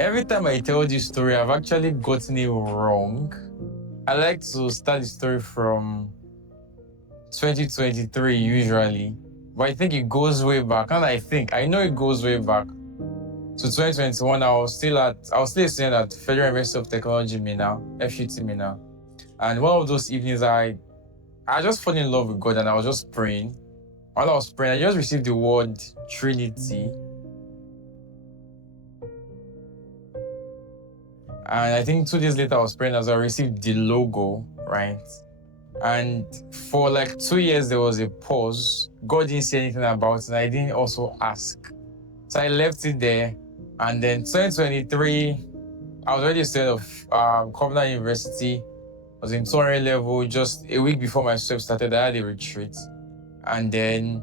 Every time I tell this story, I've actually gotten it wrong. I like to start the story from 2023 usually, but I think it goes way back. And I know it goes way back to 2021. I was still a student at Federal University of Technology, Minna, FUT Minna. And one of those evenings, I just fell in love with God and I was just praying. While I was praying, I just received the word Trinity. And I think 2 days later, I was praying as I received the logo, right? And for like 2 years, there was a pause. God didn't say anything about it, and I didn't also ask. So I left it there. And then 2023, I was already a student of Covenant University. I was in 200 level. Just a week before my SWEP started, I had a retreat. And then,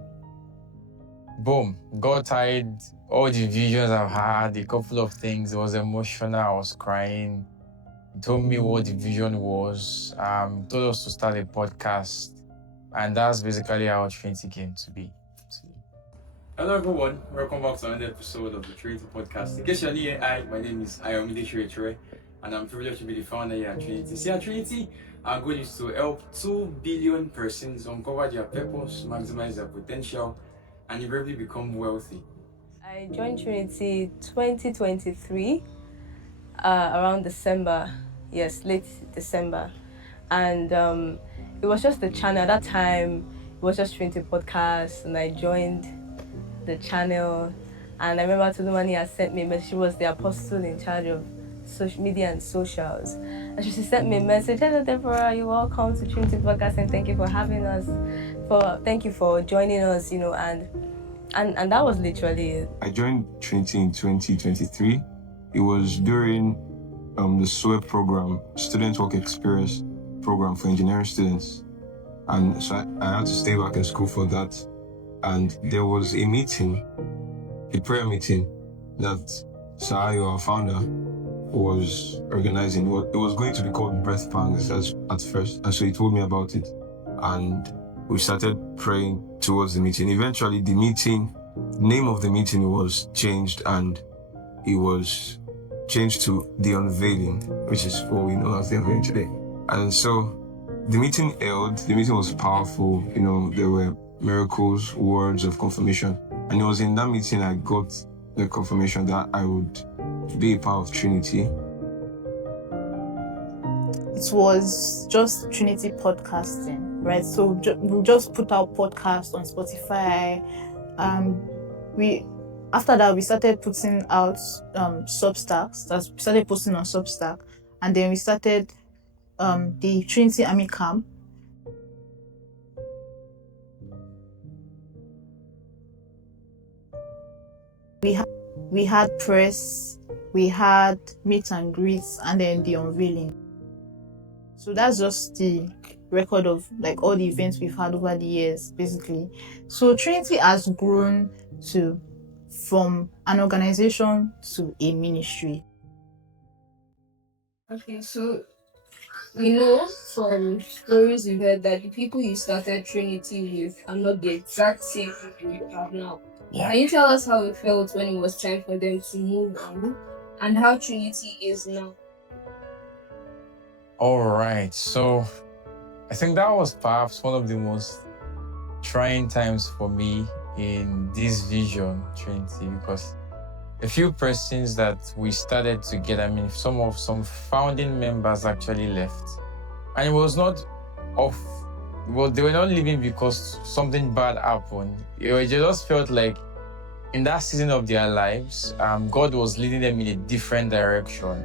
boom, God tied all the visions I've had, a couple of things. It was emotional. I was crying. He told me what the vision was. Told us to start a podcast. And that's basically how Trinity came to be. Hello everyone, welcome back to another episode of the Trinity podcast. In case you're new, my name is Iiird, and I'm privileged to be the founder here at Trinity. See, at Trinity, our goal is to help 2 billion persons uncover their purpose, maximize their potential, and invariably become wealthy. I joined Trinity 2023, around December. Yes, late December. And it was just the channel. At that time, it was just Trinity Podcast, and I joined the channel. And I remember Tulumani had sent me a message. She was the apostle in charge of social media and socials. And she sent me a message. Hello, Deborah, you're welcome to Trinity Podcast, and thank you for having us. Thank you for joining us, and that was literally it. I joined Trinity in 2023. It was during the SWEP program, Student Work Experience program for engineering students. And so I had to stay back in school for that. And there was a meeting, a prayer meeting that Sahayo, our founder, was organizing. It was going to be called Breath Pangs at first. And so he told me about it. And we started praying towards the meeting. Eventually, the name of the meeting was changed, and it was changed to The Unveiling, which is what we know as The Unveiling today. And so the meeting held, the meeting was powerful. There were miracles, words of confirmation. And it was in that meeting I got the confirmation that I would be a part of Trinity. It was just Trinity podcasting, right? So we just put out podcasts on Spotify. After that, we started putting out Substacks. We started posting on Substack, and then we started the Trinity Army Camp. We had press, we had meet and greets, and then The Unveiling. So that's just the record of like all the events we've had over the years, basically. So Trinity has grown from an organization to a ministry. Okay, so we know from stories we've heard that the people you started Trinity with are not the exact same people you have now. Yeah. Can you tell us how it felt when it was time for them to move on, and how Trinity is now? All right, so I think that was perhaps one of the most trying times for me in this vision, Trinity, because a few persons that we started together, some founding members actually left. And it was not they were not leaving because something bad happened. It just felt like in that season of their lives, God was leading them in a different direction.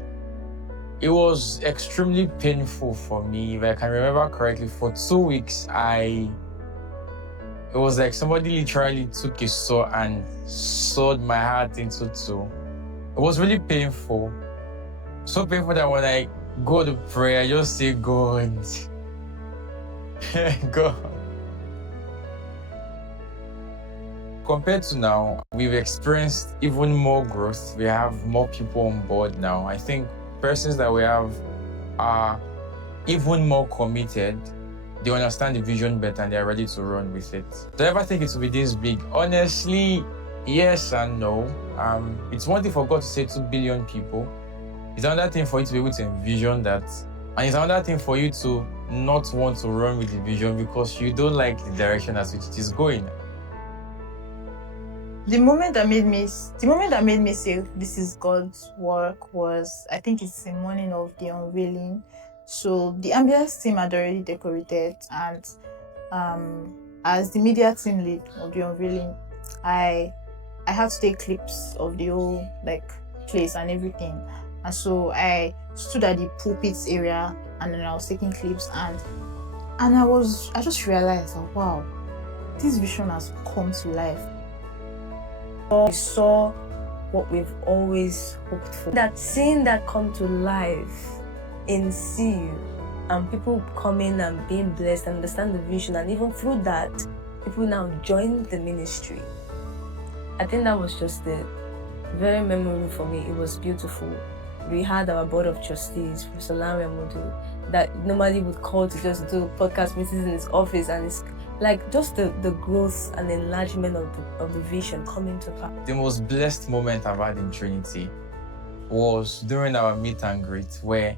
It was extremely painful for me. If I can remember correctly, for 2 weeks, it was like somebody literally took a saw and sawed my heart into 2. It was really painful. So painful that when I go to pray, I just say, God, God. Compared to now, we've experienced even more growth. We have more people on board now. I think persons that we have are even more committed. They understand the vision better and they're ready to run with it. Do I ever think it will be this big? Honestly, yes and no. It's one thing for God to say 2 billion people. It's another thing for you to be able to envision that. And it's another thing for you to not want to run with the vision because you don't like the direction as which it is going. The moment that made me say this is God's work was, I think it's the morning of the unveiling. So the ambience team had already decorated, and as the media team lead of the unveiling, I had to take clips of the whole place and everything. And so I stood at the pulpit area and then I was taking clips, and I just realized that, wow, this vision has come to life. We saw what we've always hoped for. That seeing that come to life in CU, and people coming and being blessed and understand the vision, and even through that, people now join the ministry. I think that was just very memorable for me. It was beautiful. We had our board of trustees, Professor Larry Amodu, that normally would call to just do podcast meetings in his office, and it's like just the growth and enlargement of the vision coming to pass. The most blessed moment I've had in Trinity was during our meet and greet, where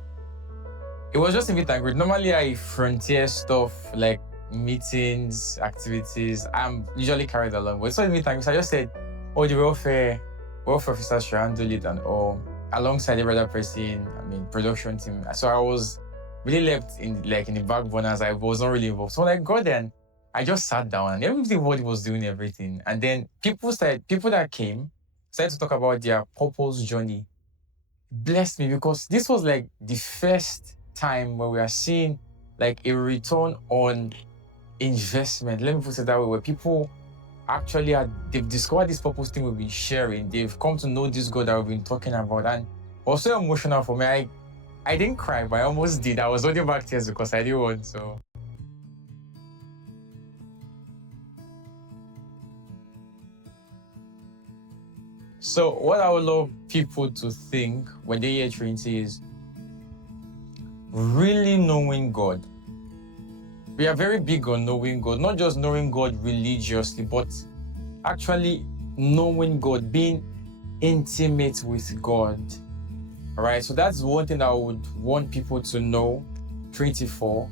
it was just a meet and greet. Normally I frontier stuff like meetings, activities, I'm usually carried along. But it's not a meet and greet, so I just said, oh, the welfare officers should handle it and all, alongside every other person, production team. So I was really left in the back burner as I was not really involved. So when I got there, I just sat down and everybody was doing everything. And then people that came started to talk about their purpose journey. Blessed me, because this was like the first time where we are seeing like a return on investment. Let me put it that way, where people actually they've discovered this purpose thing we've been sharing. They've come to know this God that we've been talking about. And also emotional for me. I didn't cry, but I almost did. I was holding back tears because I didn't want to. So what I would love people to think when they hear Trinity is really knowing God. We are very big on knowing God, not just knowing God religiously, but actually knowing God, being intimate with God. All right, so that's one thing I would want people to know Trinity for,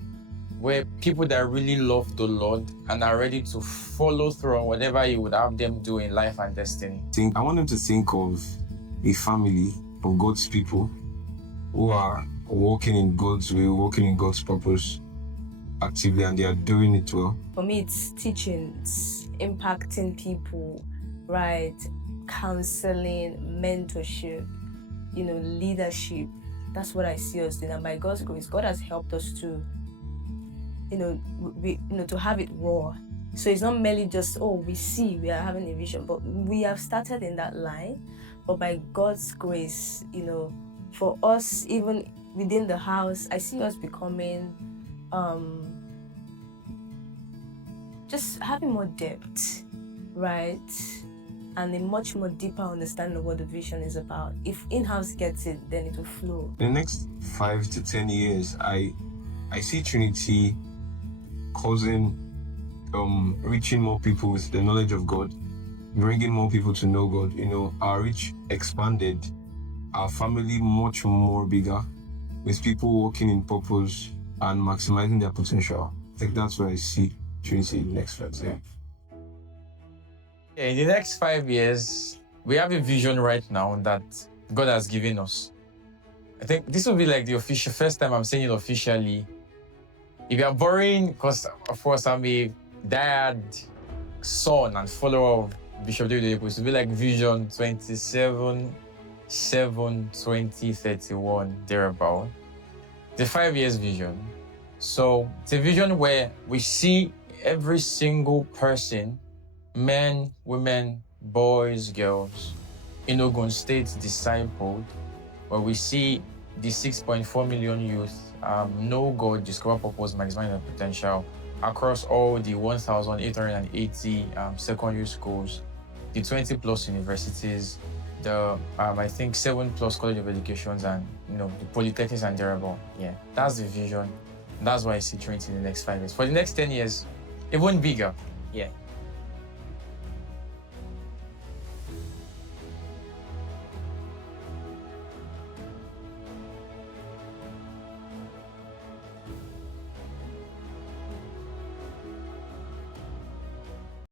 where people that really love the Lord and are ready to follow through on whatever He would have them do in life and destiny. I want them to think of a family of God's people who are walking in God's way, walking in God's purpose actively, and they are doing it well. For me, it's teaching, it's impacting people, right? Counseling, mentorship, leadership. That's what I see us doing. And by God's grace, God has helped us to, to have it raw. So it's not merely just, we are having a vision, but we have started in that line. But by God's grace, for us, even within the house, I see us becoming, just having more depth, right? And a much more deeper understanding of what the vision is about. If in-house gets it, then it will flow. In the next 5 to 10 years, I see Trinity causing, reaching more people with the knowledge of God, bringing more people to know God. Our reach expanded, our family much more bigger, with people working in purpose and maximizing their potential. I think that's where I see Trinity in the next 5 years. In the next 5 years, we have a vision right now that God has given us. I think this will be like the first time I'm saying it officially. If you are boring, because of course I'm a dad, son, and follower of Bishop David Oyedepo, it will be like Vision 27/7/2031, thereabout. The 5 years vision. So it's a vision where we see every single person, men, women, boys, girls, in Ogun State discipled, where we see the 6.4 million youth know God, discover purpose, maximize their potential across all the 1,880 secondary schools, the 20 plus universities, the I think 7 plus college of educations, and the polytechnics and thereabout. Yeah, that's the vision. That's why I see Trinity in the next 5 years. For the next 10 years, even bigger. Yeah.